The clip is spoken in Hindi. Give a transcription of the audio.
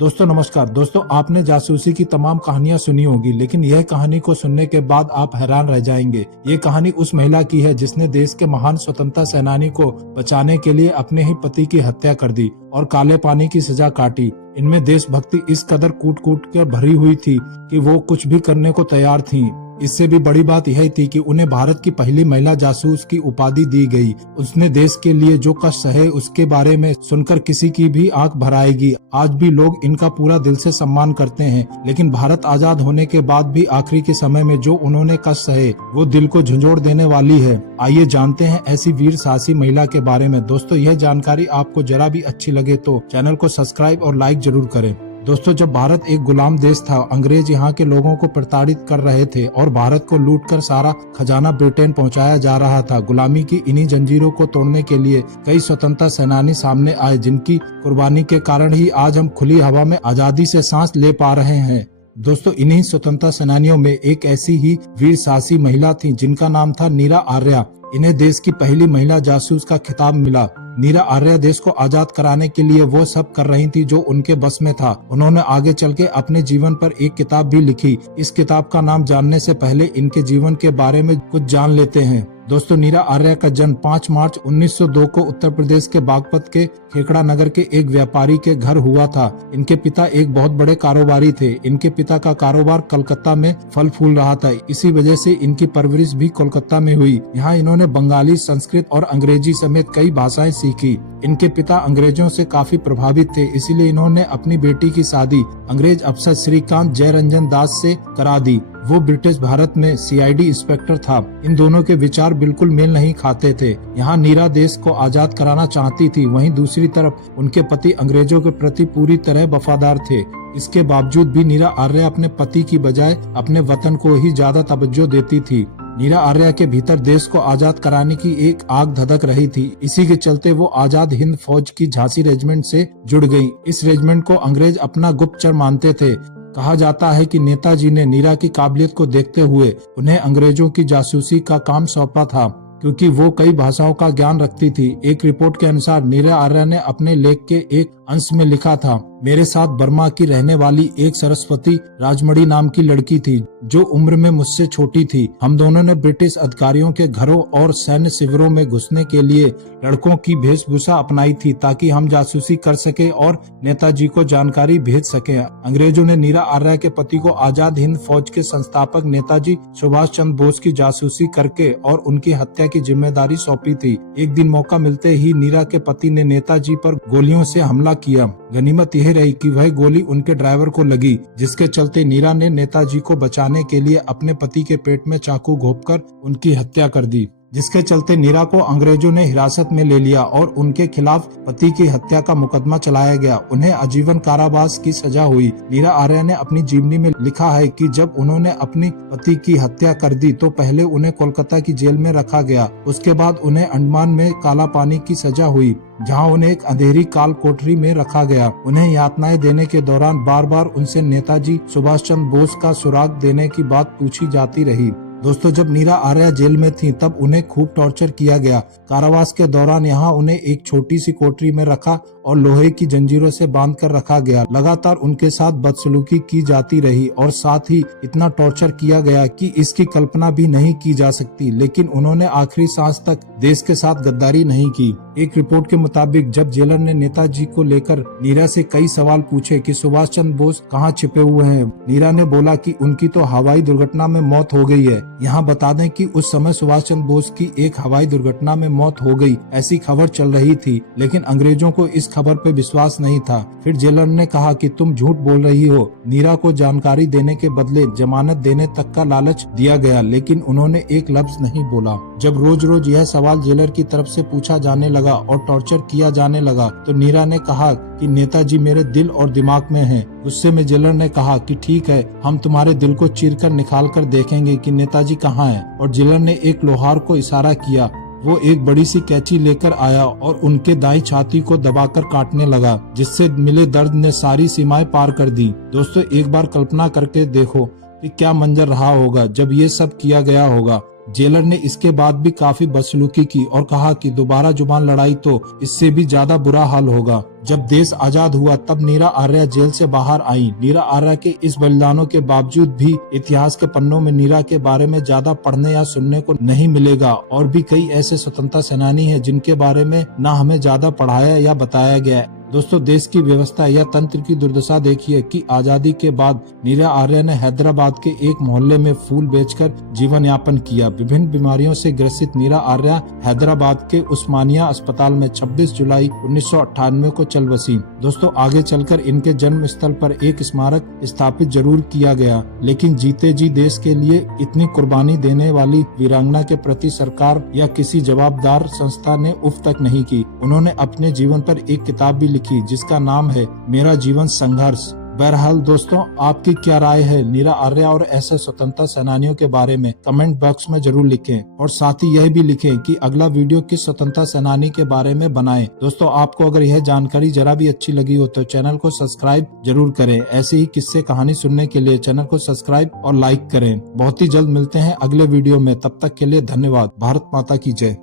दोस्तों नमस्कार। दोस्तों आपने जासूसी की तमाम कहानियां सुनी होगी, लेकिन यह कहानी को सुनने के बाद आप हैरान रह जाएंगे। ये कहानी उस महिला की है जिसने देश के महान स्वतंत्रता सेनानी को बचाने के लिए अपने ही पति की हत्या कर दी और काले पानी की सजा काटी। इनमें देशभक्ति इस कदर कूट कूट कर भरी हुई थी कि वो कुछ भी करने को तैयार थीं। इससे भी बड़ी बात यह थी कि उन्हें भारत की पहली महिला जासूस की उपाधि दी गई। उसने देश के लिए जो कष्ट सहे उसके बारे में सुनकर किसी की भी आंख भर आएगी। आज भी लोग इनका पूरा दिल से सम्मान करते हैं, लेकिन भारत आजाद होने के बाद भी आखिरी के समय में जो उन्होंने कष्ट सहे वो दिल को झंझोड़ देने वाली है। आइए जानते हैं ऐसी वीर साहसी महिला के बारे में। दोस्तों यह जानकारी आपको जरा भी अच्छी लगे तो चैनल को सब्सक्राइब और लाइक जरूर करें। दोस्तों जब भारत एक गुलाम देश था, अंग्रेज यहाँ के लोगों को प्रताड़ित कर रहे थे और भारत को लूटकर सारा खजाना ब्रिटेन पहुंचाया जा रहा था। गुलामी की इन्हीं जंजीरों को तोड़ने के लिए कई स्वतंत्रता सेनानी सामने आए, जिनकी कुर्बानी के कारण ही आज हम खुली हवा में आजादी से सांस ले पा रहे हैं। दोस्तों इन्हीं स्वतंत्रता सेनानियों में एक ऐसी ही वीर साहसी महिला थी जिनका नाम था नीरा आर्या। इन्हें देश की पहली महिला जासूस का खिताब मिला। नीरा आर्या देश को आजाद कराने के लिए वो सब कर रही थी जो उनके बस में था। उन्होंने आगे चल के अपने जीवन पर एक किताब भी लिखी। इस किताब का नाम जानने से पहले इनके जीवन के बारे में कुछ जान लेते हैं। दोस्तों नीरा आर्या का जन्म 5 मार्च 1902 को उत्तर प्रदेश के बागपत के खेकड़ा नगर के एक व्यापारी के घर हुआ था। इनके पिता एक बहुत बड़े कारोबारी थे। इनके पिता का कारोबार कलकत्ता में फल फूल रहा था, इसी वजह से इनकी परवरिश भी कोलकाता में हुई। यहाँ इन्होंने बंगाली, संस्कृत और अंग्रेजी समेत कई भाषाएं सीखी। इनके पिता अंग्रेजों से काफी प्रभावित थे, इसीलिए इन्होंने अपनी बेटी की शादी अंग्रेज अफसर श्रीकांत जयरंजन दास से करा दी। वो ब्रिटिश भारत में CID इंस्पेक्टर था। इन दोनों के विचार बिल्कुल मेल नहीं खाते थे। यहाँ नीरा देश को आजाद कराना चाहती थी, वहीं दूसरी तरफ उनके पति अंग्रेजों के प्रति पूरी तरह वफादार थे। इसके बावजूद भी नीरा आर्या अपने पति की बजाय अपने वतन को ही ज्यादा तवज्जो देती थी। नीरा आर्या के भीतर देश को आजाद कराने की एक आग धधक रही थी। इसी के चलते वो आजाद हिंद फौज की झांसी रेजिमेंट से जुड़ गई। इस रेजिमेंट को अंग्रेज अपना गुप्तचर मानते थे। कहा जाता है कि नेताजी ने नीरा की काबिलियत को देखते हुए उन्हें अंग्रेजों की जासूसी का काम सौंपा था, क्योंकि वो कई भाषाओं का ज्ञान रखती थी। एक रिपोर्ट के अनुसार नीरा आर्या ने अपने लेख के एक अंश में लिखा था, मेरे साथ बर्मा की रहने वाली एक सरस्वती राजमणि नाम की लड़की थी जो उम्र में मुझसे छोटी थी। हम दोनों ने ब्रिटिश अधिकारियों के घरों और सैन्य शिविरों में घुसने के लिए लड़कों की वेशभूषा अपनाई थी ताकि हम जासूसी कर सके और नेताजी को जानकारी भेज सके। अंग्रेजों ने नीरा आर्या के पति को आजाद हिंद फौज के संस्थापक नेताजी सुभाष चंद्र बोस की जासूसी करके और उनकी हत्या की जिम्मेदारी सौंपी थी। एक दिन मौका मिलते ही नीरा के पति ने नेताजी पर गोलियों से हमला किया। गनीमत यह रही कि वह गोली उनके ड्राइवर को लगी, जिसके चलते नीरा ने नेताजी को बचाने के लिए अपने पति के पेट में चाकू घोंपकर उनकी हत्या कर दी, जिसके चलते नीरा को अंग्रेजों ने हिरासत में ले लिया और उनके खिलाफ पति की हत्या का मुकदमा चलाया गया। उन्हें आजीवन कारावास की सजा हुई। नीरा आर्या ने अपनी जीवनी में लिखा है कि जब उन्होंने अपनी पति की हत्या कर दी तो पहले उन्हें कोलकाता की जेल में रखा गया। उसके बाद उन्हें अंडमान में काला पानी की सजा हुई, जहां उन्हें एक अंधेरी काल कोठरी में रखा गया। उन्हें यातनाएं देने के दौरान बार बार उनसे नेताजी सुभाष चंद्र बोस का सुराग देने की बात पूछी जाती रही। दोस्तों जब नीरा आर्या जेल में थी तब उन्हें खूब टॉर्चर किया गया। कारावास के दौरान यहाँ उन्हें एक छोटी सी कोठरी में रखा और लोहे की जंजीरों से बांध कर रखा गया। लगातार उनके साथ बदसलूकी की जाती रही और साथ ही इतना टॉर्चर किया गया कि इसकी कल्पना भी नहीं की जा सकती। लेकिन उन्होंने आखिरी सांस तक देश के साथ गद्दारी नहीं की। एक रिपोर्ट के मुताबिक जब जेलर ने नेताजी को लेकर नीरा से कई सवाल पूछे कि सुभाष चंद्र बोस कहाँ छिपे हुए हैं, नीरा ने बोला कि उनकी तो हवाई दुर्घटना में मौत हो गई है। यहाँ बता दें कि उस समय सुभाष चंद्र बोस की एक हवाई दुर्घटना में मौत हो गई ऐसी खबर चल रही थी, लेकिन अंग्रेजों को इस खबर पे विश्वास नहीं था। फिर जेलर ने कहा कि तुम झूठ बोल रही हो। नीरा को जानकारी देने के बदले जमानत देने तक का लालच दिया गया, लेकिन उन्होंने एक लफ्ज नहीं बोला। जब रोज रोज यह सवाल जेलर की तरफ से पूछा जाने लगा और टॉर्चर किया जाने लगा तो नीरा ने कहा कि नेताजी मेरे दिल और दिमाग में हैं। गुस्से में जेलर ने कहा कि ठीक है, हम तुम्हारे दिल को चीरकर निकाल कर देखेंगे कि नेताजी कहाँ हैं। और जेलर ने एक लोहार को इशारा किया। वो एक बड़ी सी कैंची लेकर आया और उनके दाई छाती को दबाकर काटने लगा, जिससे मिले दर्द ने सारी सीमाएं पार कर दी। दोस्तों एक बार कल्पना करके देखो कि क्या मंजर रहा होगा जब ये सब किया गया होगा। जेलर ने इसके बाद भी काफी बदसलूकी की और कहा कि दोबारा जुबान लड़ाई तो इससे भी ज्यादा बुरा हाल होगा। जब देश आजाद हुआ तब नीरा आर्या जेल से बाहर आई। नीरा आर्या के इस बलिदानों के बावजूद भी इतिहास के पन्नों में नीरा के बारे में ज्यादा पढ़ने या सुनने को नहीं मिलेगा और भी कई ऐसे स्वतंत्रता सेनानी हैं जिनके बारे में न हमें ज्यादा पढ़ाया या बताया गया है। दोस्तों, देश की व्यवस्था या तंत्र की दुर्दशा देखिए कि आजादी के बाद नीरा आर्या ने हैदराबाद के एक मोहल्ले में फूल बेचकर जीवन यापन किया। विभिन्न बीमारियों से ग्रसित नीरा आर्या हैदराबाद के उस्मानिया अस्पताल में 26 जुलाई 1998 को चल बसी। दोस्तों, आगे चलकर इनके जन्म स्थल पर एक स्मारक स्थापित जरूर किया गया, लेकिन जीते जी देश के लिए इतनी कुर्बानी देने वाली वीरांगना के प्रति सरकार या किसी जवाबदार संस्था ने उफ तक नहीं की। उन्होंने अपने जीवन पर एक किताब भी लिखी जिसका नाम है मेरा जीवन संघर्ष। बहरहाल दोस्तों, आपकी क्या राय है नीरा आर्या और ऐसे स्वतंत्रता सेनानियों के बारे में कमेंट बॉक्स में जरूर लिखें और साथ ही यह भी लिखें कि अगला वीडियो किस स्वतंत्रता सेनानी के बारे में बनाएं। दोस्तों, आपको अगर यह जानकारी जरा भी अच्छी लगी हो तो चैनल को सब्सक्राइब जरूर करें। ऐसे ही किस्से कहानी सुनने के लिए चैनल को सब्सक्राइब और लाइक करें। बहुत ही जल्द मिलते हैं अगले वीडियो में, तब तक के लिए धन्यवाद। भारत माता की जय।